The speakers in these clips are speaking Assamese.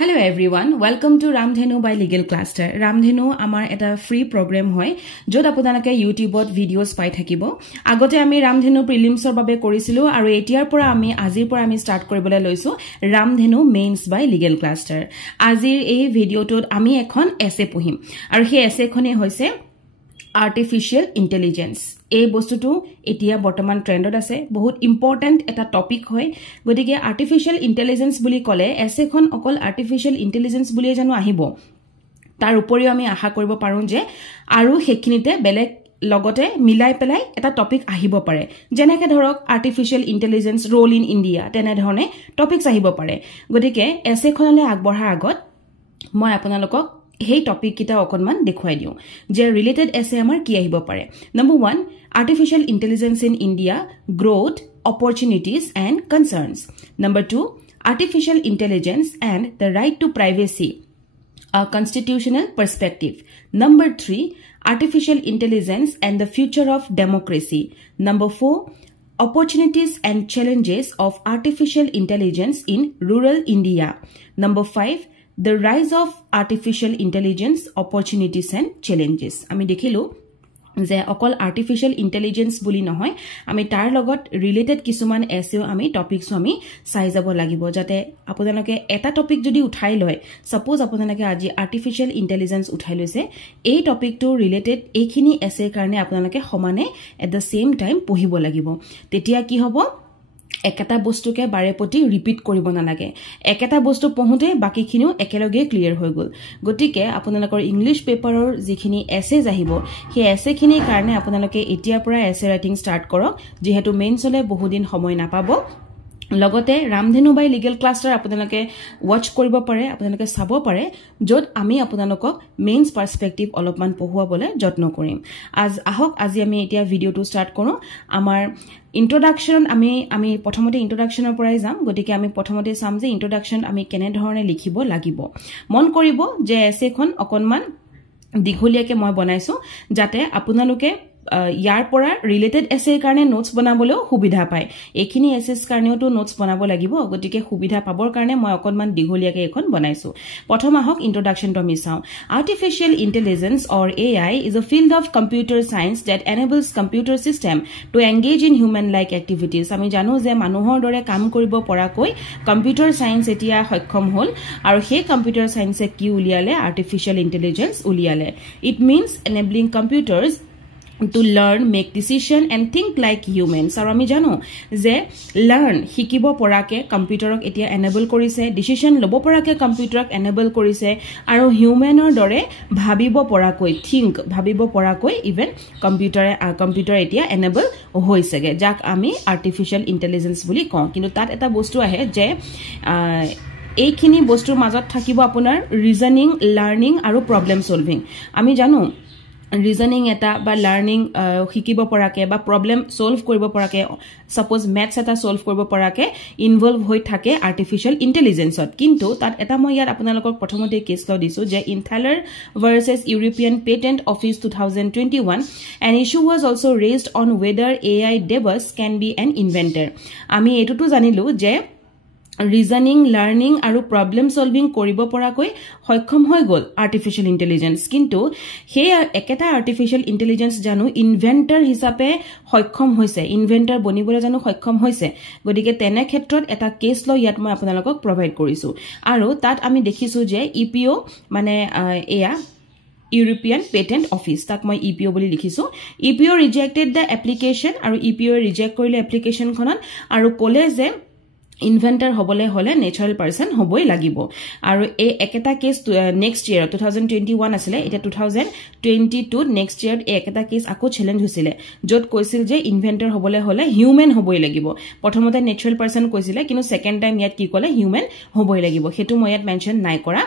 Hello everyone, welcome to Ramdhenu by Legal Cluster. Ramdhenu amar eta free program hoy jod apunalake YouTube ot videos pai thakibo. Agote ami Ramdhenu prelims or babe korisilu aru etiar pora ami azir pora ami start koribole loisu Ramdhenu mains by Legal Cluster. Azir ei video tot ami ekhon essay pohim aru he essay khone hoise artificial intelligence. এই বস্তুটো এতিয়া বৰ্তমান ট্ৰেন্ডত আছে বহুত ইম্পৰ্টেন্ট এটা টপিক হয় গতিকে আৰ্টিফিশিয়াল ইন্টেলিজেন্স বুলি কলে এছেখন অকল আৰ্টিফিশিয়াল ইন্টেলিজেন্স বুলি জানো আহিব তাৰ উপৰিও আমি আশা কৰিব পাৰো যে আৰু হেখিনিতে বেলেগ লগতে মিলাই পেলাই এটা টপিক আহিব পাৰে যেনেকে ধৰক আৰ্টিফিশিয়াল ইন্টেলিজেন্স ৰোল ইন ইন্ডিয়া তেনে ধৰণে টপিকস আহিব পাৰে গতিকে এছেখনলে আগবঢ়াৰ আগত মই আপোনালোকক hey topic kita okonman dekhwai diu je related essay amar ki ahibo pare number 1 artificial intelligence in India growth opportunities and concerns number 2 artificial intelligence and the right to privacy a constitutional perspective number 3 artificial intelligence and the future of democracy number 4 opportunities and challenges of artificial intelligence in rural India number 5 the rise of artificial intelligence opportunities and challenges ami dekhilu je okol artificial intelligence buli nohoy ami tar logot related kisuman essay ami topics ami sai jabo lagibo jate apunaloke eta topic jodi uthai loy suppose apunaloke aji artificial intelligence uthai loise ei topic to related ekhini essay karone apunaloke homane at the same time pohibo lagibo tetia ki hobo একটা বস্তুকে বাৰে প্ৰতি ৰিপিট কৰিব নালাগে একটা বস্তু পঢ়োতে বাকিখিনিও একেলগে ক্লিয়াৰ হৈ গল গটিকে আপোনালোকৰ ইংলিশ পেপাৰৰ যিখিনি এছেজ আহিব সেই এছেখিনিৰ কাৰণে আপোনালোকে এতিয়াৰ পৰা এছে ৰাইটিং ষ্টাৰ্ট কৰক যেহেতু মেইনছলে বহুদিন সময় নাপাব লগতে ৰামধেনু বাই লিগেল ক্লাষ্টাৰ আপোনালোকে ওয়াচ কৰিব পাৰে আপোনালোকে চাব পাৰে যত আমি আপোনালোকক মেইনছ পাৰ্সপেক্টিভ অলপমান পঢ়ুৱাবলে যত্ন কৰিম আজি আমি এতিয়া ভিডিওটো ষ্টাৰ্ট কৰো আমাৰ ইন্ট্ৰোডাকশন আমি প্ৰথমতে ইন্ট্ৰোডাকশনৰ পৰাই যাম গতিকে আমি প্ৰথমতে চাম যে ইন্ট্ৰোডাকশন আমি কেনে ধৰণে লিখিব লাগিব মন কৰিব যে এছেখন অকনমান দীঘলীয়াকে মই বনাইছো যাতে আপোনালোকে ইয়াৰ পৰা ৰিলেটেড এছে কাৰণে নোটস বনাবলৈও সুবিধা পায় এখিনি এছেছ কাৰণেওটো নোটস বনাব লাগিব গতিকে সুবিধা পাবৰ কাৰণে মই অকনমান দীঘলীয়াকে এখন বনাইছো প্ৰথম আহক ইন্ট্ৰোডাকশনটো আমি চাও artificial intelligence or AI is a field of computer science that enables computer system to engage in human like activities আমি জানো যে মানুহৰ দৰে কাম কৰিব পৰাকৈ কম্পিউটাৰ সায়েন্স এতিয়া সক্ষম হল আৰু সেই কম্পিউটাৰ সায়েন্সে কি উলিয়ালে আৰ্টিফিশিয়াল ইন্টেলিজেন্স উলিয়ালে it means enabling computers to learn make decision and think like humans আৰু আমি জানো যে learn শিকিব পৰাকে কম্পিউটাৰক এতিয়া এনেবল কৰিছে ডিসিশন লব পৰাকে কম্পিউটাৰক এনেবল কৰিছে আৰু হিউম্যানৰ দৰে ভাবিব পৰাকৈ think ভাবিব পৰাকৈ ইভেন কম্পিউটাৰ এতিয়া এনেবল হৈছেগে যাক আমি আৰ্টিফিশিয়াল ইন্টেলিজেন্স বুলি কওঁ কিন্তু তাত এটা বস্তু আহে যে এইখিনি বস্তুৰ মাজত থাকিব আপোনাৰ ৰিজনিং লাৰ্নিং আৰু প্ৰবলেম সলভিং আমি জানো ৰিজনিং এটা বা লাৰ্নিং শিকিব পৰাকে বা প্ৰবলেম সলভ কৰিব পৰাকে সাপোজ ম্যাথছ এটা সলভ কৰিব পৰাকে ইনভলভ হৈ থাকে আৰ্টিফিশিয়াল ইন্টেলিজেন্সত কিন্তু তাত এটা মই ইয়াত আপোনালোকক প্ৰথমতে কেছ ল দিছো যে ইনথালাৰ versus European patent office 2021 an issue was also raised on whether AI devs can be an inventor আমি এটোটো জানিলো যে ৰিজনিং লাৰ্নিং আৰু প্ৰবলেম সলভিং কৰিব পৰাকৈ সক্ষম হৈ গল আৰ্টিফিশিয়াল ইন্টেলিজেন্স কিন্তু সেই একেটা আৰ্টিফিশিয়াল ইন্টেলিজেন্স জানো ইনভেন্টৰ হিচাপে সক্ষম হৈছে ইনভেন্টৰ বনিবলৈ জানো সক্ষম হৈছে গতিকে তেনে ক্ষেত্ৰত এটা কেছ ল ইয়াত মই আপোনালোকক প্ৰভাইড কৰিছো আৰু তাত আমি দেখিছো যে ইপিও মানে এয়া European Patent Office tak moi EPO boli likhisu EPO rejected the application aru EPO reject korile application khonan aru kole je ইনভেন্টৰ হবলে হলে ন্যাচাৰাল পাৰসন হবই লাগিব আৰু এই একটা কেস নেক্সট ইয়াৰ 2021 আছিল এটা 2022 নেক্সট ইয়াৰ একটা কেস আকো চ্যালেঞ্জ হৈছিল যত কৈছিল যে ইনভেন্টৰ হবলে হলে হিউম্যান হবই লাগিব প্ৰথমতে ন্যাচাৰাল পারসন কৈছিল কিন্তু সেকেন্ড টাইম ইয়াত কি কলে হিউম্যান হবই লাগিব হেতু মই ইয়াত মেনশন নাই কৰা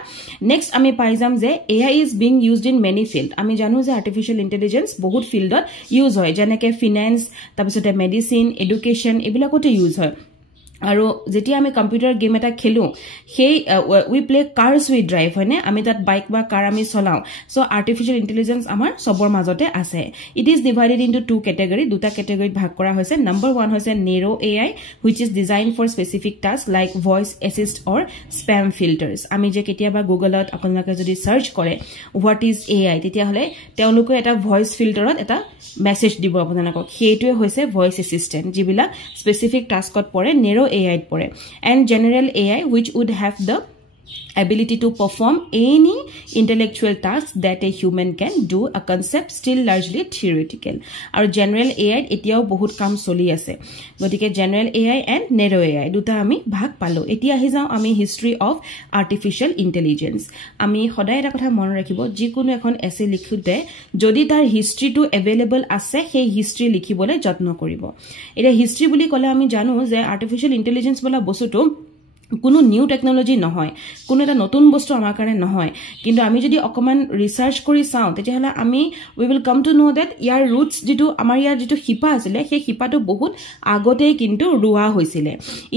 নেক্সট আমি পাই যাম যে AI is being used in many field আমি জানো যে আৰ্টিফিশিয়াল ইন্টেলিজেন্স বহুত ফিল্ডত ইউজ হয় যেনেকে ফাইনান্স তাৰপিছতে মেডিসিন এডুকেশন এবিলাকতে ইউজ হয় আৰু যেতিয়া আমি কম্পিউটাৰ গেম এটা খেলো সেই উই প্লে কাৰ্স উইথ ড্ৰাইভ হয়নে আমি তাত বাইক বা কাৰ আমি চলাও সো আৰ্টিফিশিয়াল ইন্টেলিজেন্স আমাৰ সবৰ মাজতে আছে it is divided into two category দুটা ক্যাটেগৰিত ভাগ কৰা হৈছে নম্বৰ 1 হৈছে নেৰো AI which is designed for specific tasks like voice assist or spam filters আমি যে কেতিয়াবা গুগলত আপোনালোকে যদি সাৰ্চ কৰে what is AI তেতিয়া হলে তেওঁলোকে এটা ভয়েস ফিল্টাৰত এটা মেসেজ দিব আপোনালোকক সেইটোৱে হৈছে ভয়েস অ্যাসিস্ট্যান্ট যিবিলাক স্পেসিফিক টাস্কত পৰে নেৰো AI পৰে and general AI which would have the ability to perform any intellectual task that a human can do a concept still largely theoretical আৰু general AI এতিয়াও বহুত কাম চলি আছে গতিকে general AI and narrow AI দুটা আমি ভাগ পালো এতিয়া আহি যাও আমি history of artificial intelligence আমি সদায় এটা কথা মন ৰাখিব যিকোনো এখন এছে লিখোতে যদি তাৰ হিষ্ট্ৰীটো अवेलेबल আছে সেই হিষ্ট্ৰী লিখিবলৈ যত্ন কৰিব এটা হিষ্ট্ৰী বুলি ক'লে আমি জানো যে আৰ্টিফিশিয়াল ইন্টেলিজেন্স বলা বস্তুটো কোনো নিউ টেকনলজি নহয় কোনো এটা নতুন বস্তু আমাৰ কাৰণে নহয় কিন্তু আমি যদি অকমান ৰিসাৰ্চ কৰি চাও তেতিয়াহলে আমি we will come to know that ইয়াৰ ৰুটস যেটো আমাৰ ইয়াৰ যেটো হিপা আছিল সেই হিপাটো বহুত আগতে কিন্তু ৰুৱা হৈছিল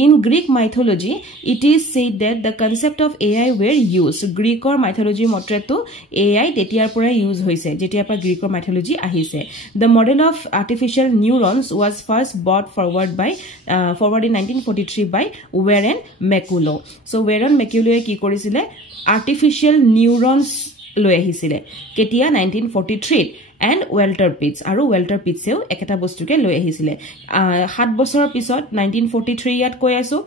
in Greek mythology it is said that the concept of AI were used গ্ৰীকৰ মাইথোলজি মতেটো AI তেতিয়াৰ পৰা ইউজ হৈছে যেতিয়াৰ পৰা গ্ৰীকৰ মাইথোলজি আহিছে the model of artificial neurons was first brought forward in 1943 by Warren Maculo so Warren Maculo কি কৰিছিলে artificial neurons লৈ আহিছিলে কেতিয়া 1943 and Walter Pitts আৰু Walter Pittsেও একটা বস্তুকে লৈ আহিছিলে 7 বছৰৰ পিছত 1943 ইয়াত কৈ আছো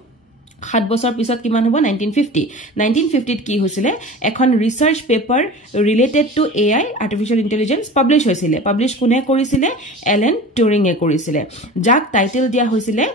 7 বছৰ পিছত কিমান হ'ব 1950 কি হৈছিলে এখন research paper related to AI artificial intelligence publish হৈছিলে পাবলিশ কোনে কৰিছিলে এলেন টুৰিংয়ে কৰিছিলে যাক টাইটেল দিয়া হৈছিলে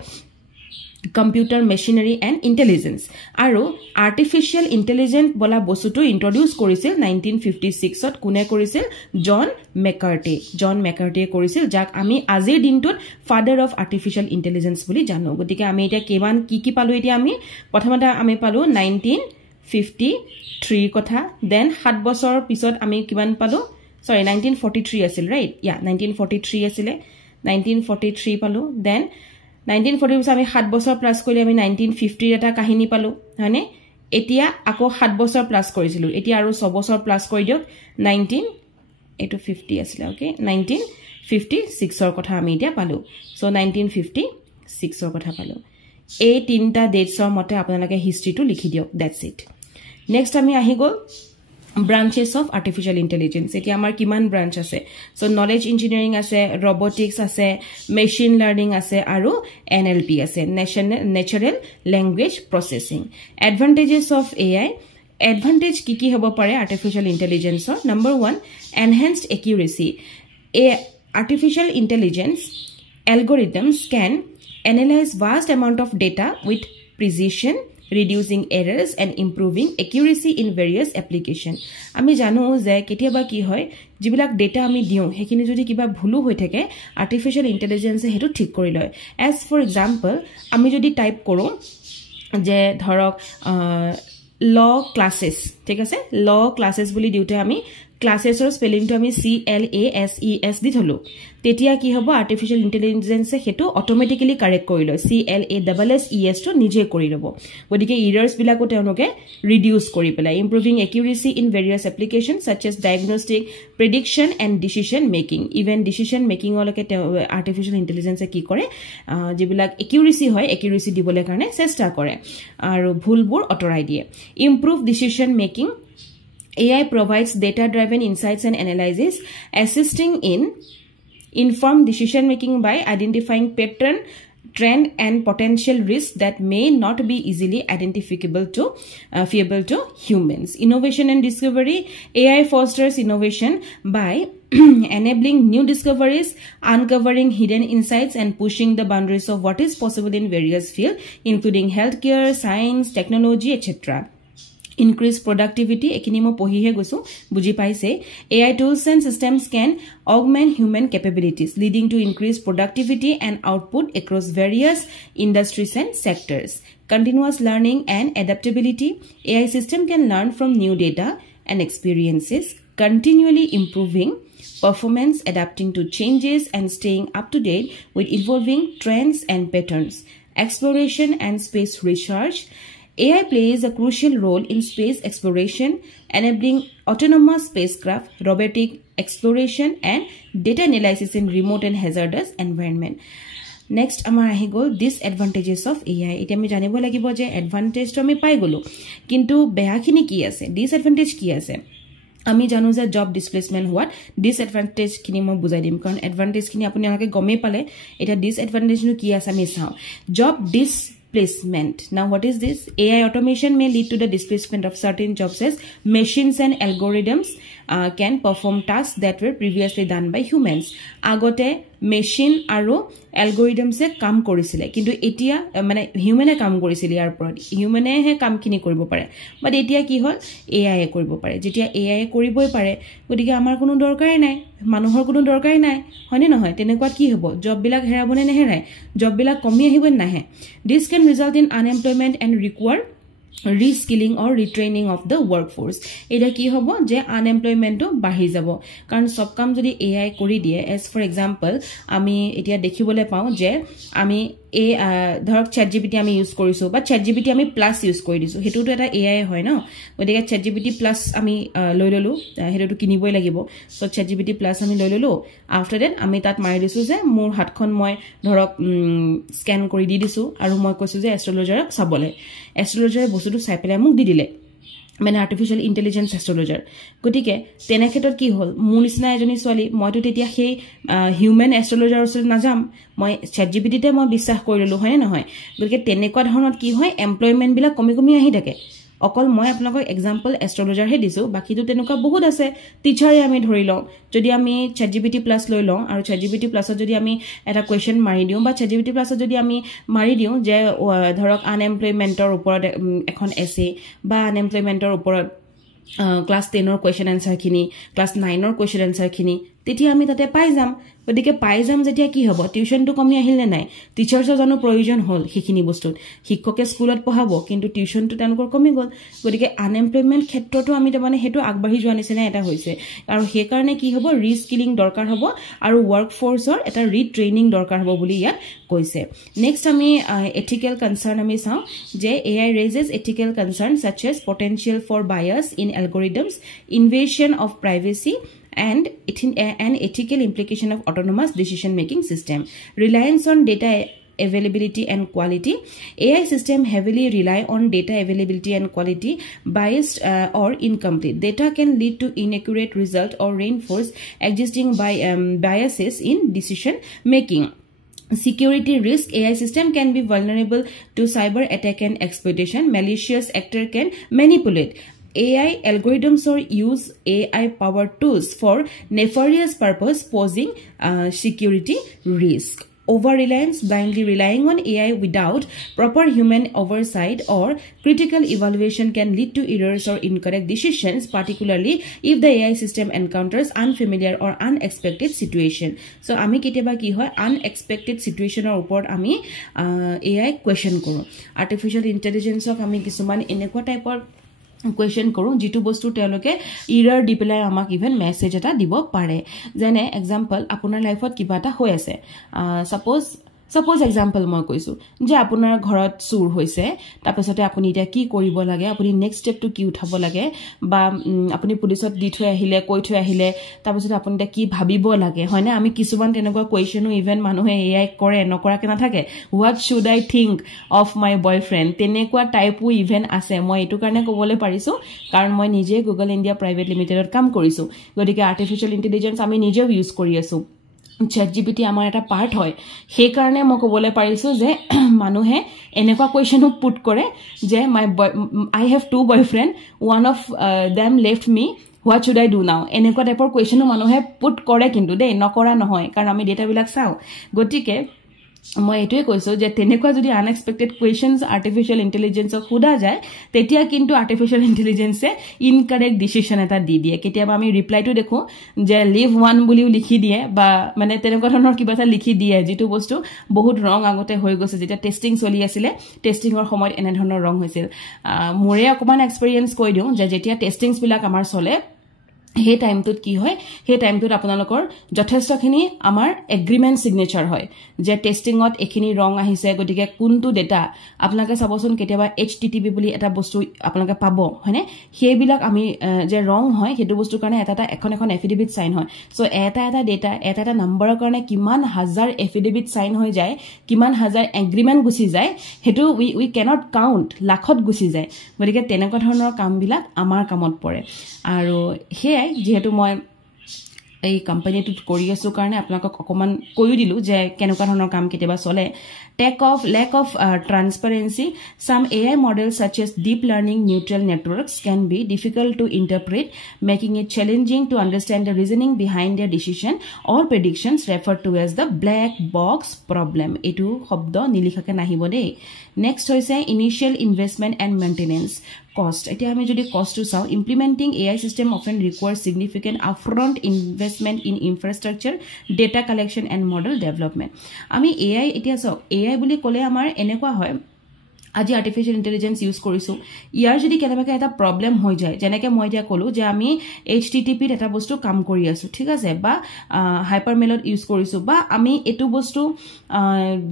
computer machinery and intelligence আৰু artificial intelligence বলা বস্তুটো ইন্ট্ৰোডিউস কৰিছিল 1956 ত কোনে কৰিছিল জন মেকাৰ্টি কৰিছিল যাক আমি আজিৰ দিনটোত ফাদাৰ অফ আৰ্টিফিশিয়াল ইন্টেলিজেন্স বুলি জানো গতিকে আমি এটা কেমান কি পালো এতিয়া আমি প্ৰথমতে আমি পালো 1953 কথা দেন 7 বছৰৰ পিছত আমি কিমান পালো সৰি 1943 আছিল ৰাইট 1943 আছিল 1943 পালো দেন 1940 পিছত আমি 7 বছৰ প্লাস কৰিলে আমি 1950 এটা কাহিনী পালো হয়নে এতিয়া আকৌ 7 বছৰ প্লাস কৰিছিলো এতিয়া আৰু 6 বছৰ প্লাস কৰি দিও 1950 আছিল ওকে 1956 ৰ কথা আমি এতিয়া পালো সো 1956 ৰ কথা পালো এই তিনটা ডেটছৰ মতে আপোনালোকে হিষ্ট্ৰীটো লিখি দিওক দ্যাটস ইট নেক্সট আমি আহি গল branches of artificial intelligence এতিয়া আমাৰ কিমান ব্ৰাঞ্চ আছে সো knowledge engineering আছে robotics আছে machine learning আছে আৰু NLP আছে natural language processing advantages of AI advantage কি হ'ব পাৰে artificial intelligence number 1 enhanced accuracy artificial intelligence algorithms can analyze vast amount of data with precision reducing errors and improving accuracy in various application আমি জানো যে কেতিয়াবা কি হয় যিবিলাক ডেটা আমি দিও হেখিনি যদি কিবা ভুল হৈ থাকে আৰ্টিফিশিয়াল ইন্টেলিজেন্স হেতু ঠিক কৰি লয় as for example আমি যদি টাইপ কৰো যে ধৰক ল ক্লাसेस ঠিক আছে ল ক্লাसेस বুলি দিউতে আমি ক্লাसेसৰ স্পেলিংটো আমি CLASES দি থলো তেতিয়া কি হ'ব আৰ্টিফিশিয়াল ইন্টেলিজেন্সে হেতু অটোমেটিক্যালি কাৰেক্ট কৰি লয় CLASSES টো নিজে কৰি লব গতিকে এৰাৰ্স বিলাকো তেওঁলোকে ৰিডিউস কৰি পেলাই improving accuracy in various application such as diagnostic prediction and decision making even decision making অলকে আৰ্টিফিশিয়াল ইন্টেলিজেন্সে কি কৰে যিবিলাক একিউৰেসি হয় একিউৰেসি দিবলৈ কাৰণে চেষ্টা কৰে আৰু ভুলবোৰ অটৰাই দিয়ে improve decision making AI provides data-driven insights and analysis, assisting in informed decision-making by identifying pattern, trend, and potential risks that may not be easily identifiable to humans. Innovation and discovery. AI fosters innovation by enabling new discoveries, uncovering hidden insights, and pushing the boundaries of what is possible in various fields, including healthcare, science, technology, etc. Increase productivity ekinimo pohihe gosu buji paise AI tools and systems can augment human capabilities leading to increased productivity and output across various industries and sectors continuous learning and adaptability AI system can learn from new data and experiences continually improving performance adapting to changes and staying up to date with evolving trends and patterns exploration and space research. AI plays a crucial role in space exploration, enabling autonomous spacecraft, robotic exploration, and data analysis in remote and hazardous environment. Next, amar ahi gol disadvantages of AI. Iti ami janibo lagibo je advantage to ami pai golo, kintu beha khini ki ase, disadvantage ki ase. আমি জানো যে জব ডিসপ্লেসমেন্ট হোৱাত ডিসএডভান্টেজ খিনি মই বুজাই দিম কাৰণ এডভান্টেজ খিনি আপুনি আগে গমে পালে এটা ডিসএডভান্টেজ নো কি আছে আমি চাও job displacement. Now what is this? AI automation may lead to the displacement of certain jobs as machines and algorithms can perform tasks that were previously done by humans. Agote machine aro algorithms e kam korisile kintu etia mane human e kam korisile yar por human e he kam kini koribo pare but etia ki hol AI e koribo pare jetia AI e koriboi pare gotike amar kono dorkar nai manuhor kono dorkar nai hone nohoy tenekwa ki hobo job bilak herabone ne herai job bilak komi ahibo nahe. This can result in unemployment and require reskilling or retraining of the workforce. Eta ki hobo je unemployment to bahi jabo karon sob kam jodi AI kori die as for example ami etia dekhibole pau je ami a ধৰক ChatGPT আমি ইউজ কৰিছো বা ChatGPT আমি প্লাস ইউজ কৰি দিছো হেতুটো এটা AI হয় ন গতিকে ChatGPT প্লাস আমি লৈ ললো হেতুটো কিনিবই লাগিব সো ChatGPT প্লাস আমি লৈ ললো আফটাৰ দ্যাট আমি তাত মাৰি দিছো যে মোৰ হাতখন মই ধৰক স্ক্যান কৰি দি দিছো আৰু মই কৈছো যে এষ্ট্ৰোলজাৰক চাবলে এষ্ট্ৰোলজাৰে বস্তুটো চাই পেলাই মোক দি দিলে মানে আৰ্টিফিশিয়াল ইন্টেলিজেন্স এষ্ট্ৰোলজাৰ গটিকে তেনে ক্ষেত্ৰত কি হল মোৰ নিচিনা এজনী ছোৱালী মইতো তেতিয়া সেই হিউম্যান এষ্ট্ৰোলজাৰ ওচৰত নাযাম মই ChatGPT তে মই বিশ্বাস কৰিলো হয় নহয় গতিকে তেনেকুৱা ধৰণত কি হয় এমপ্লয়মেন্ট বিলাক কমি কমি আহি থাকে অকল মই আপোনাক এক্সাম্পল এষ্ট্ৰোলজাৰ হে দিছো বাকিটো তেনেকুৱা বহুত আছে টিচাৰে আমি ধৰি লওঁ যদি আমি ChatGPT প্লাস লৈ লওঁ আৰু ChatGPT প্লাসত যদি আমি এটা কোৱেশ্চন মাৰি দিওঁ বা ChatGPT প্লাসত যদি আমি মাৰি দিওঁ যে ধৰক আনএমপ্লয়মেন্টৰ ওপৰত এখন এছে বা আনএমপ্লয়মেন্টৰ ওপৰত ক্লাস 10 ৰ কোৱেশ্চন আনসাৰ খিনি ক্লাস 9 ৰ কোৱেশ্চন আনসাৰ খিনি তেতিয়া আমি তাতে পাই যাম গতিকে পাই যাম যেতিয়া কি হ'ব টিউশনটো কমি আহিলে নাই টিচাৰছৰ জানো প্ৰয়োজন হল হিখিনি বস্তুত শিক্ষকে স্কুলত পঢ়াব কিন্তু টিউশনটো তেওঁলোকৰ কমি গল গতিকে আনএমপ্লয়মেন্ট ক্ষেত্ৰটো আমি মানে হেতু আগবাঢ়ি যোৱা নিচিনা এটা হৈছে আৰু সেই কাৰণে কি হ'ব ৰিস্কিলিং দৰকাৰ হ'ব আৰু ওয়াৰ্ক ফোৰ্সৰ এটা ৰিট্ৰেইনিং দৰকাৰ হ'ব বুলি ইয়াত কৈছে নেক্সট আমি এথিক্যাল কনসার্ন আমি চাও যে AI raises ethical concerns such as potential for bias in algorithms invasion of privacy and an ethical implication of autonomous decision making system reliance on data availability and quality AI system heavily rely on data availability and quality biased or incomplete data can lead to inaccurate result or reinforce existing biases in decision making security risk AI system can be vulnerable to cyber attack and exploitation malicious actor can manipulate AI algorithms or use AI powered tools for nefarious purpose posing security risk. Over-reliance, blindly relying on AI without proper human oversight or critical evaluation can lead to errors or incorrect decisions, particularly if the AI system encounters unfamiliar or unexpected situation. So, ami keteba ki hoy unexpected situation or upor ami AI question koro. Artificial intelligence ok ami kisuman enekwa type or question কৰো যেটো বস্তু তেওঁলোকে এৰৰ দি পেলাই আমাক ইভেন মেসেজ এটা দিব পাৰে যেনে এক্সাম্পল আপোনাৰ লাইফত কিবা এটা হৈ আছে সাপোজ এক্সাম্পল মই কৈছো যে আপোনাৰ ঘৰত চুৰ হৈছে তাৰপিছতে আপুনি এটা কি কৰিব লাগে আপুনি নেক্সট স্টেপটো কি উঠাব লাগে বা আপুনি পুলিচত দি থৈ আহিলে কৈ থৈ আহিলে তাৰপিছতে আপুনি এটা কি ভাবিব লাগে হয়নে আমি কিছুমান তেনেকুৱা কোৱেশ্চনো ইভেন মানুহে AI কৰে নকৰাকে নাথাকে what should I think of my boyfriend তেনেকুৱা টাইপো ইভেন আছে মই এটো কাৰণে ক'বলৈ পাৰিছো কাৰণ মই নিজে গুগল ইণ্ডিয়া প্ৰাইভেট লিমিটেডত কাম কৰিছো গতিকে আৰ্টিফিশিয়াল ইন্টেলিজেন্স আমি নিজেও ইউজ কৰি আছো ChatGPT আমাৰ এটা পাৰ্ট হয় সেই কাৰণে মই ক'বলৈ পাৰিছো যে মানুহে এনেকুৱা কোৱেশ্চনো পুট কৰে যে I have two boyfriend one of them left me what should I do now এনেকুৱা টাইপৰ কোৱেশ্চনো মানুহে পুট কৰে কিন্তু দেই নকৰা নহয় কাৰণ আমি ডেটা বিলাক চাও গতিকে মই এটোই কৈছো যে তেনেকুৱা যদি আনএক্সপেক্টেড কোৱেশ্চনস আৰ্টিফিশিয়াল ইন্টেলিজেন্সক খুদা যায় তেতিয়া কিন্তু আৰ্টিফিশিয়াল ইন্টেলিজেন্সে ইনকাৰেক্ট ডিসিশন এটা দি দিয়ে কেতিয়াবা আমি ৰিপ্লাইটো দেখো যে লিভ ওয়ান বুলিও লিখি দিয়ে বা মানে তেনেকুৱা ধৰণৰ কিবা এটা লিখি দিয়ে যেটো বস্তু বহুত ৰং আগতে হৈ গৈছে যেতিয়া টেস্টিং চলি আছিল টেস্টিংৰ সময়ত এনে ধৰণৰ ৰং হৈছিল মোৰে অকমান এক্সপেৰিয়েন্স কৈ দিও যে যেতিয়া টেস্টিংস বিলাক আমাৰ চলে हे टाइमটোত কি হয় হে টাইমটোত আপোনালোকৰ যথেষ্টখিনি আমাৰ এগ্ৰিমেন্ট সিগনেচাৰ হয় যে টেষ্টিংত এখিনি ৰং আহিছে গটিকে কোনটো ডেটা আপোনালোকে চাবচোন কেতিয়াবা HTTP বুলি এটা বস্তু আপোনালোকে পাব হয়নে হেবিলাক আমি যে ৰং হয় হেতু বস্তুৰ কাৰণে এটা এখন এফিডেভিট সাইন হয় সো এটা ডেটা এটা নম্বৰৰ কাৰণে কিমান হাজাৰ এফিডেভিট সাইন হৈ যায় কিমান হাজাৰ এগ্ৰিমেন্ট গুছি যায় হেতু উই ক্যানট কাউন্ট লাখত গুছি যায় গটিকে তেনেকুৱা ধৰণৰ কামবিলাক আমাৰ কামত পৰে আৰু হে যেহেতু মই এই কোম্পানীটোত কৰি আছো কাৰণে আপোনাক অকমান কৈও দিলো যে কেনেকুৱা ধৰণৰ কাম কেতিয়াবা চলে lack of transparency some AI models such as deep learning neural networks can be difficult to interpret making it challenging to understand the reasoning behind their decision or predictions referred to as the black box problem etu শব্দ নিলিখাকে নাহিব দেই next হৈছে initial investment and maintenance cost এতিয়া আমি যদি cost to চাও implementing AI system often requires significant upfront investment in infrastructure data collection and model development আমি AI এতিয়া চাও AI বুলি কলে আমাৰ এনেকুৱা হয় আজি আৰ্টিফিশিয়াল ইন্টেলিজেন্স ইউজ কৰিছো ইয়াৰ যদি কেনেবাকে এটা প্ৰবলেম হৈ যায় যেনেকে মই এতিয়া কলো যে আমি HTTP ত এটা বস্তু কাম কৰি আছো ঠিক আছে বা হাইপাৰমেলত ইউজ কৰিছো বা আমি এটো বস্তু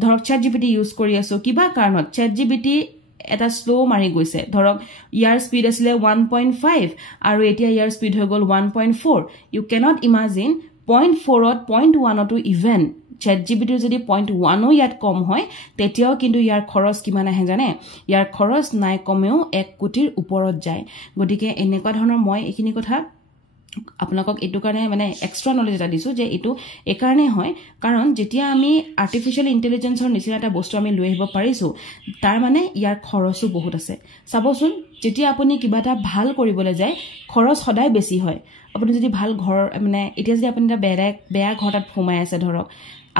ধৰক ChatGPT ইউজ কৰি আছো কিবা কাৰণত ChatGPT এটা স্লো মাৰি গৈছে ধৰক ইয়াৰ স্পিড আছিল 1.5 আৰু এতিয়া ইয়াৰ স্পিড হৈ গল 1.4 ইউ ক্যানট ইমাজিন 0.4 ত 0.1 টো ইভেন ChatGPT যদি 0.1 ও ইয়াত কম হয় তেতিয়াও কিন্তু ইয়াৰ খৰচ কিমান আহে জানে ইয়াৰ খৰচ নাই কমেও 1 কোটিৰ ওপৰত যায় গটিকে এনেকুৱা ধৰণৰ মই এখিনি কথা আপোনালোকক এটো কাৰণে মানে এক্সট্ৰা নলেজ এটা দিছো যে এটো একাৰণে হয় কাৰণ যেতিয়া আমি আৰ্টিফিশিয়াল ইন্টেলিজেন্সৰ নিচিনা এটা বস্তু আমি লৈ আহিব পাৰিছো তাৰ মানে ইয়াৰ খৰচো বহুত আছে চাবচোন যেতিয়া আপুনি কিবা এটা ভাল কৰিবলৈ যায় খৰচ সদায় বেছি হয় আপুনি যদি ভাল ঘৰ মানে এতিয়া যদি আপুনি এটা বেয়া ঘৰটাত ফুমাই আছে ধৰক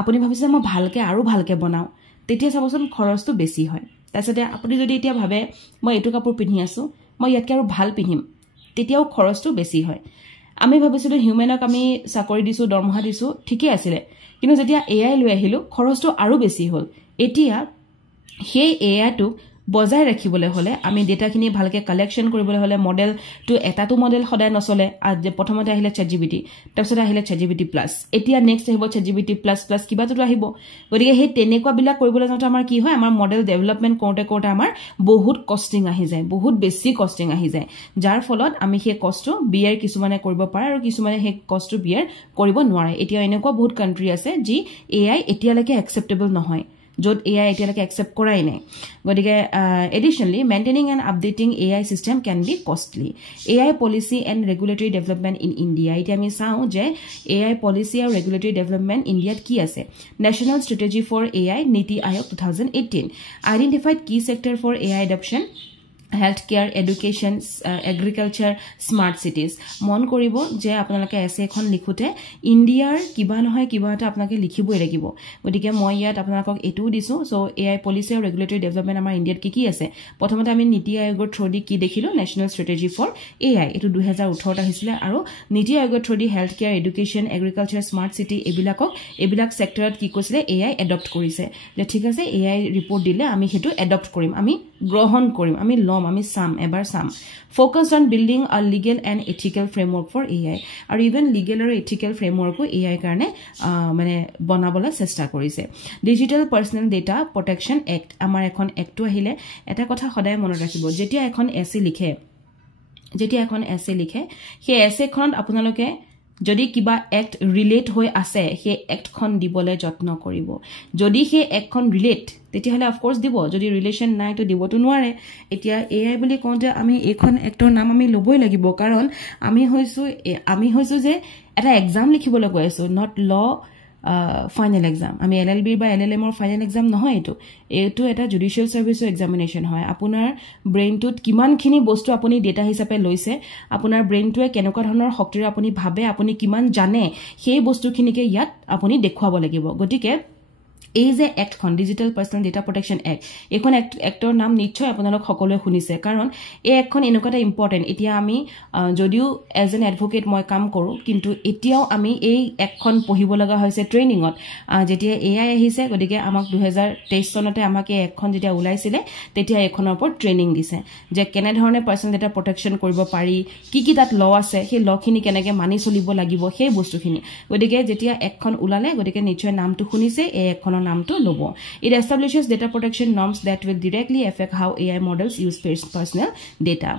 আপুনি ভাবিছে মই ভালকে আৰু ভালকে বনাও তেতিয়া চাবচোন খৰচটো বেছি হয় তাৰছতে আপুনি যদি এতিয়া ভাবে মই এটো কাপোৰ পিন্ধি আছো মই ইয়াতকে আৰু ভাল পিন্ধিম তেতিয়াও খৰচটো বেছি হয় আমি ভাবিছিলো হিউম্যানক আমি চাকৰি দিছো দৰমহা দিছো ঠিকই আছিল কিন্তু যেতিয়া AI লৈ আহিলো খৰচটো আৰু বেছি হ'ল এতিয়া সেই AI টো বজাই ৰাখিবলৈ হলে আমি ডেটাখিনি ভালকে কালেকশন কৰিবলৈ হলে মডেল টু এটাটো মডেল সদায় নচলে আজ প্ৰথমতে আহিলে ChatGPT তাৰপিছত আহিলে ChatGPT প্লাস এতিয়া নেক্সট আহিব ChatGPT প্লাস কিবাটো আহিব গতিকে সেই তেনেকুৱা বিলা কৰিবলৈ যাওঁতে আমাৰ কি হয় আমাৰ মডেল ডেভেলপমেন্ট কৰোতে আমাৰ বহুত কষ্টিং আহি যায় বহুত বেছি কষ্টিং আহি যায় যাৰ ফলত আমি সেই কষ্টটো বিয়াৰ কিছুমানে কৰিব পাৰে আৰু কিছুমানে সেই কষ্টটো বিয়াৰ কৰিব নোৱাৰে এতিয়া এনেকুৱা বহুত কান্ট্ৰি আছে যি AI এতিয়ালৈকে একসেপ্টেবল নহয় jod AI এতিয়ালৈকে accept কৰাই নাই গতিকে additionally maintaining and updating AI system can be costly AI policy and regulatory development in India এতিয়া আমি চাও যে AI policy আৰু regulatory development India কি আছে National Strategy for AI Niti Aayog 2018 identified key sector for AI adoption healthcare education agriculture smart cities মন কৰিব যে আপোনালোকে এসে এখন লিখোতে ইন্ডিয়াৰ কিবা নহয় কিবা এটা আপোনালোকে লিখিবই লাগিব গতিকে মই ইয়াত আপোনালোকক এটো দিছো সো AI policy আৰু regulatory development আমাৰ ইন্ডিয়াত কি আছে প্ৰথমতে আমি নীতি আয়োগৰ থ্ৰুদি কি দেখিলো national strategy for AI এটো 2018 আহিছিল আৰু নীতি আয়োগৰ through the healthcare education agriculture smart city এবিলাক সেক্টৰত কি কৈছিলে AI এডপ্ট কৰিছে যে ঠিক আছে AI ৰিপৰ্ট দিলে আমি হেতু এডপ্ট কৰিম আমি গ্ৰহণ কৰিম আমি আমি সাম এবাৰ সাম focused on building a legal and ethical framework for AI আৰু even legal আৰু ethical framework ও AI কাৰণে মানে বনাবলৈ চেষ্টা কৰিছে Digital Personal Data Protection Act আমাৰ এখন এক্টটো আহিলে এটা কথা সদায় মনত ৰাখিব যেতিয়া এখন এসে লিখে সেই এসেখনত আপোনালোকে যদি কিবা এক্ট ৰিলেট হৈ আছে সেই এক্টখন দিবলৈ যত্ন কৰিব যদি সেই এক্টখন ৰিলেট তেতিয়াহলে অফ কোৰ্স দিব যদি ৰিলেশন নাই তো দিবটো নোৱাৰে এতিয়া AI বুলি কওঁতে আমি এখন এক্টৰ নাম আমি লবই লাগিব কাৰণ আমি হৈছো যে এটা এক্সাম লিখিবলৈ গৈ আছো নট ল ফাইনাল এক্সাম আমি LLB বা LLM ৰ ফাইনাল এক্সাম নহয় এটো এটা জুডিশিয়াল সাৰ্ভিসৰ এক্সামিনেশন হয় আপোনাৰ ব্ৰেইনটোত কিমানখিনি বস্তু আপুনি ডেটা হিচাপে লৈছে আপোনাৰ ব্ৰেইনটোৱে কেনেকুৱা ধৰণৰ শক্তিৰে আপুনি ভাবে আপুনি কিমান জানে সেই বস্তুখিনিকে ইয়াত আপুনি দেখুৱাব লাগিব গতিকে এই যে এক্টখন digital personal data protection act এখন এক্টৰ নাম নিশ্চয় আপোনালোক সকলোৱে শুনিছে কাৰণ এই এক্টখন এনেকুৱা এটা ইম্পৰ্টেণ্ট এতিয়া আমি যদিও এজ এন এডভোকেট মই কাম কৰোঁ কিন্তু এতিয়াও আমি এই এক্টখন পঢ়িব লগা হৈছে ট্ৰেইনিঙত যেতিয়া এআই আহিছে গতিকে আমাক 2023 চনতে আমাক এই এক্টখন যেতিয়া ওলাইছিলে তেতিয়া এইখনৰ ওপৰত ট্ৰেইনিং দিছে যে কেনেধৰণে পাৰ্চনেল ডেটা প্ৰটেকশ্যন কৰিব পাৰি কি তাত ল আছে সেই লখিনি কেনেকৈ মানি চলিব লাগিব সেই বস্তুখিনি গতিকে যেতিয়া এক্টখন ওলালে গতিকে নিশ্চয় নামটো শুনিছে এই এক্টখনৰ নামটো লব It establishes data protection norms that will directly affect how AI models use personal data.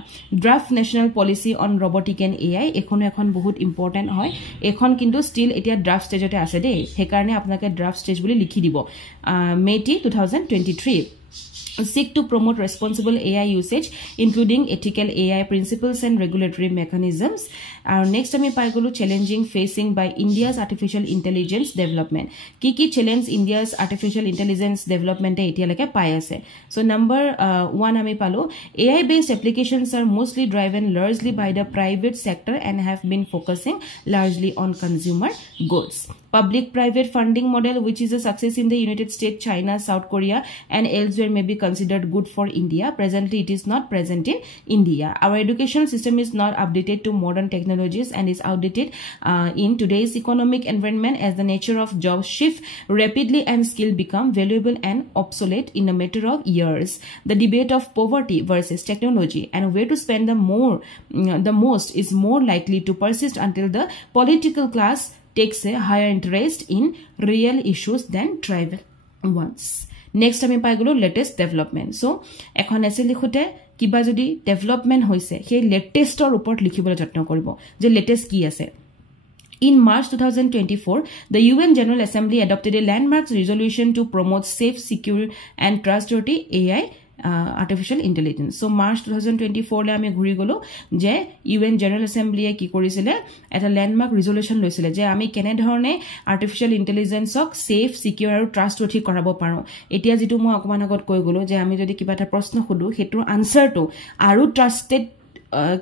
Draft National Policy on Robotic and AI এখন বহুত ইম্পৰ্টেন্ট হয় এখন কিন্তু ষ্টিল এতিয়া ড্ৰাফট ষ্টেজতে আছে দেই সেইকাৰণে আপোনাকে ড্ৰাফট ষ্টেজ বুলি লিখি দিব May 2023 seek to promote responsible AI usage, including ethical AI principles and regulatory mechanisms. Next, we will challenging facing by India's artificial intelligence development. Kiki challenge India's artificial intelligence development So number 1, ami palo AI-based applications are mostly driven largely by the private sector and have been focusing largely on consumer goods. Public-private funding model, which is a success in the United States, China, South Korea, and elsewhere, may be considered good for India. Presently, it is not present in India. Our education system is not updated to modern technologies and is outdated in today's economic environment as the nature of jobs shift rapidly and skill become valuable and obsolete in a matter of years. The debate of poverty versus technology and where to spend the most is more likely to persist until the political class takes a higher interest in real issues than tribal ones. Next, আমি পাই গলো latest development. So, এখন এসে লিখোতে কিবা যদি development হৈছে সেই latestৰ ওপৰত লিখিবলৈ যত্ন কৰিব যে latest কি আছে In March 2024, the UN General Assembly adopted a landmark resolution to promote safe, secure, and trustworthy AI artificial intelligence. So March 2024 le ami ghuri golo je UN General Assembly e ki korisile eta landmark resolution loisile je ami kene dhorone artificial intelligence ok safe, secure aru trustworthy korabo paro. Etia jitu mo akman agot koi golo je ami jodi kiba ta proshno khudu hetur answer to aru trusted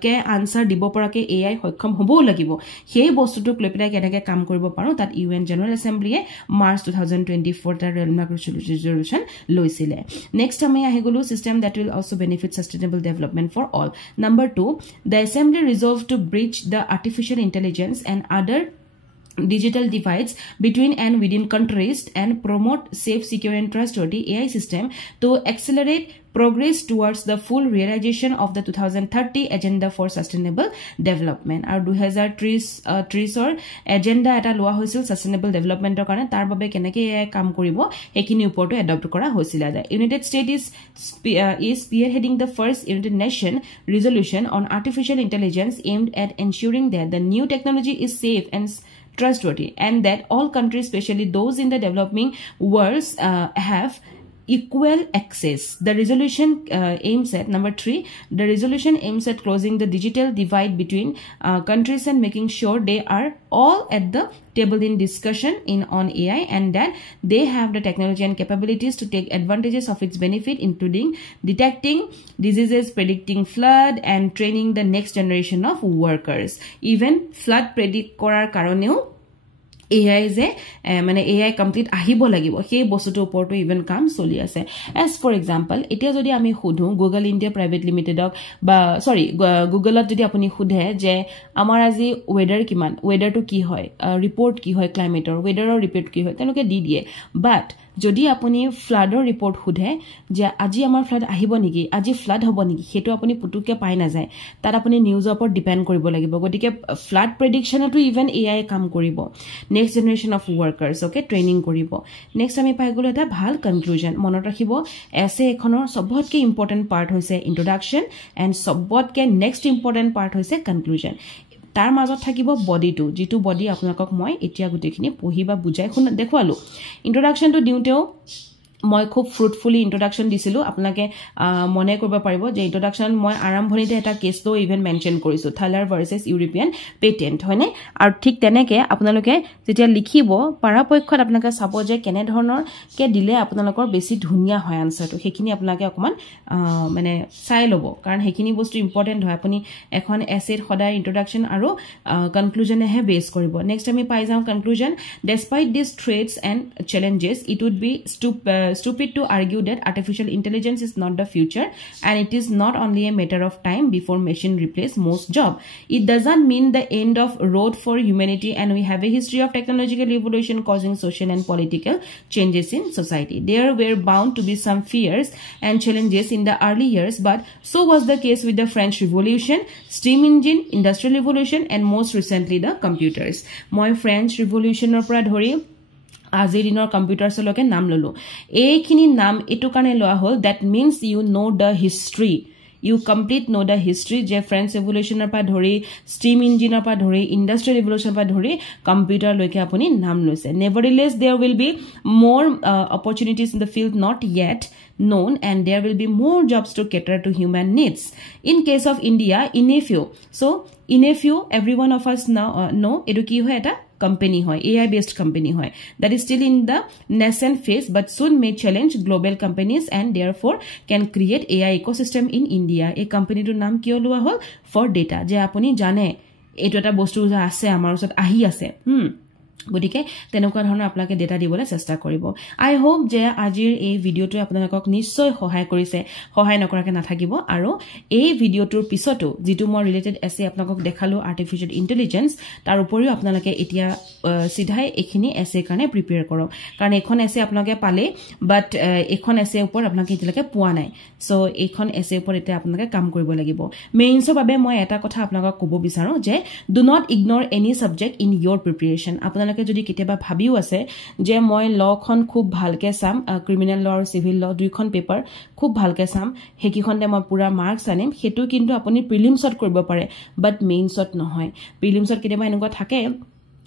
K answer দিব পৰাকে AI সক্ষম হ'ব লাগিব সেই বস্তুটো ক্লিপলাই কেনেকৈ কাম কৰিব পাৰো তাত UN General Assembly March 2024 তাৰ landmark resolution লৈছিলে next আমি আহি গলো system that will also benefit sustainable development for all number 2 the assembly resolved to bridge the artificial intelligence and other digital divides between and within countries and promote safe, secure and trustworthy AI system to accelerate progress towards the full realization of the 2030 agenda for sustainable development. Our 2030 or agenda eta loa hoisil sustainable development or karone tar babe keneke AI kam koribo ekini upor to adopt kora hoisila da United States is spearheading the first United Nation resolution on artificial intelligence aimed at ensuring that the new technology is safe and trustworthy and that all countries, especially those in the developing world, have equal access. The resolution aims at number 3. The resolution aims at closing the digital divide between countries and making sure they are all at the table in discussion on AI and that they have the technology and capabilities to take advantages of its benefit, including detecting diseases, predicting flood, and training the next generation of workers. Even flood predict korar karoneo AI je mane AI complete ahibo lagibo he bostuto porto even kam soli ase as for example etia jodi ami khudhu Google India Private Limited ba sorry Google ot jodi apuni khudhe je amar aji weather kiman weather to ki hoy report ki hoy climate or weather or report ki hoy tenuke di die but যদি আপুনি ফ্লাডৰ ৰিপৰ্ট খুধে যে আজি আমাৰ ফ্লাড আহিব নেকি আজি ফ্লাড হ'ব নেকি হেতু আপুনি পুতুকে পাই না যায় তাত আপুনি নিউজৰ ওপৰত ডিপেন্ড কৰিব লাগিব গতিকে ফ্লাড প্ৰেডিকচনটো ইভেন এআই কাম কৰিব next generation of workers okay training কৰিব নেক্সট আমি পাই গলো এটা ভাল কনক্লুজন মনত ৰাখিব এছে এখনৰ সবতকে ইম্পৰ্টেন্ট পাৰ্ট হৈছে ইন্ট্ৰোডাকচন এন্ড সবতকে নেক্সট ইম্পৰ্টেন্ট পাৰ্ট হৈছে কনক্লুজন তাৰ মাজত থাকিব বডিটো যেটো বডি আপোনাকক মই এতিয়া গুটেখিনি পঢ়িবা বুজাই দেখুৱালো ইন্ট্ৰোডাকচনটো দিওতেও মই খুব ফ্ৰুটফুলি ইন্ট্ৰোডাকশন দিছিলো আপোনাকে মনে কৰিব পাৰিব যে ইন্ট্ৰোডাকশন মই আৰম্ভণিতে এটা কেছ লো ইভেন মেনশন কৰিছো থালাৰ ভাৰ্সেস ইউৰোপিয়ান পেটেন্ট হয়নে আৰু ঠিক তেনেকে আপোনালোকে যেতিয়া লিখিব পৰাপক্ষত আপোনাকে চাব যে কেনে ধৰণৰ কে দিলে আপোনালোকৰ বেছি ধুনিয়া হয় আনসাৰটো হেখিনি আপোনাকে অকমান মানে চাই লব কাৰণ হেখিনি বস্তু ইম্পৰ্টেন্ট হয় আপুনি এখন এছেৰ সদায় ইন্ট্ৰোডাকশন আৰু কনক্লুজনে হে বেস কৰিব নেক্সট আমি পাই যাও conclusion despite these threats and challenges it would be stupid to argue that artificial intelligence is not the future and it is not only a matter of time before machine replace most job. It doesn't mean the end of road for humanity and we have a history of technological evolution causing social and political changes in society. There were bound to be some fears and challenges in the early years but so was the case with the French Revolution, steam engine, industrial revolution and most recently the computers. Moi French Revolution or পৰা ধৰি আজিৰ দিনৰ কম্পিউটাৰছলৈকে নাম ললো এইখিনি নাম এটো কাৰণে লোৱা হল that means you know the history you complete know the history যে French Revolution পৰা ধৰি steam engine পৰা ধৰি industrial revolution পৰা ধৰি কম্পিউটাৰ লৈকে আপুনি নাম লৈছে nevertheless there will be more opportunities in the field not yet known and there will be more jobs to cater to human needs in case of India in a few every one of us now know edu ki hoy eta company hoy AI based company hoy that is still in the nascent phase but soon may challenge global companies and therefore can create AI ecosystem in India a company to naam kiyo lua hol for data je apuni jane eto eta bostu ase amar usat ahi ase গদিকে তেনেকুৱা ধৰণৰ আপোনাকে ডেটা দিবলৈ চেষ্টা কৰিব আই হোপ যে আজিৰ এই ভিডিওটো আপোনালোকক নিশ্চয় সহায় কৰিছে সহায় নকৰাকে নাথাকিব আৰু এই ভিডিওটোৰ পিছতো যেটো মই ৰিলেটেড এছে আপোনালোকক দেখালো আৰ্টিফিশিয়াল ইন্টেলিজেন্স তাৰ উপৰিও আপোনালোকে এতিয়া সিধাই এখিনি এছে কাৰণে প্ৰিপেয়াৰ কৰক কাৰণ এখন এছে আপোনালোকে পালে বাট এখন এছে ওপৰ আপোনালোকে এতিয়ালৈকে পোৱা নাই সো এখন এছে ওপৰ এটা আপোনালোকে কাম কৰিব লাগিব মেইনছৰ বাবে মই এটা কথা আপোনালোকক ক'ব বিচাৰো যে do not ignore any subject in your preparation আপোনালোকে যদি কেতিয়াবা ভাবিও আছে যে মই লখন খুব ভালকে চাম ক্ৰিমিনাল ল আৰু সিভিল ল দুইখন পেপাৰ খুব ভালকে চাম হেকিখনতে মই পুৰা মাৰ্কস আনিম হেতু কিন্তু আপুনি প্ৰিলিমছত কৰিব পাৰে বাট মেইনছত নহয় প্ৰিলিমছত কেতিয়াবা এনেকুৱা থাকে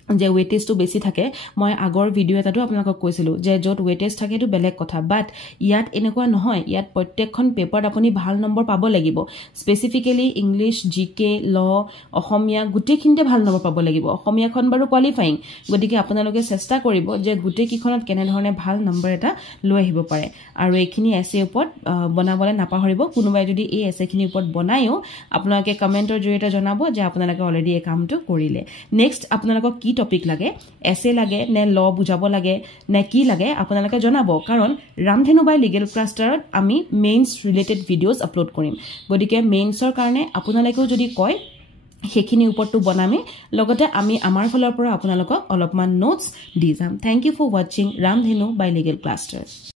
যে ওয়েটেজ তো বেছি থাকে মই আগৰ ভিডিও এটাটো আপোনালোকক কৈছিলো যে যত ওয়েটেজ থাকে তো বেলেগ কথা বাট ইয়াত এনেকুৱা নহয় ইয়াত প্ৰত্যেকখন পেপাৰত আপুনি ভাল নম্বৰ পাব লাগিব স্পেসিফিক্যালি ইংলিশ জিকে ল অসমীয়া গুটেখিনতে ভাল নম্বৰ পাব লাগিব অসমীয়াখন বাৰু কোৱালিফাইং গতিকে আপোনালোকে চেষ্টা কৰিব যে গুটে কিখনত কেনে ধৰণে ভাল নম্বৰ এটা লৈ আহিব পাৰে আৰু এইখিনি এছে ওপৰত বনাবলৈ নাপাহৰিব কোনোবাই যদি এই এছেখিনি ওপৰত বনায়ও আপোনালোকে কমেন্টৰ জৰিয়তে জনাব যে আপোনালোকে অলৰেডি এই কামটো কৰিলে নেক্সট আপোনালোকক কি টপিক লাগে এছে লাগে নে ল বুজাব লাগে নে কি লাগে আপোনালোকে জনাব কাৰণ ৰামধেনু বাই লিগেল ক্লাষ্টাৰত আমি মেইনছ ৰিলেটেড ভিডিওস আপলোড কৰিম গতিকে মেইনছৰ কাৰণে আপোনালোকেও যদি কয় হেখিনি ওপৰটো বনামে লগতে আমি আমাৰ ফলৰ পৰা আপোনালোকক অলপমান নোটস দি যাম thank you for watching Ramdhenu by legal cluster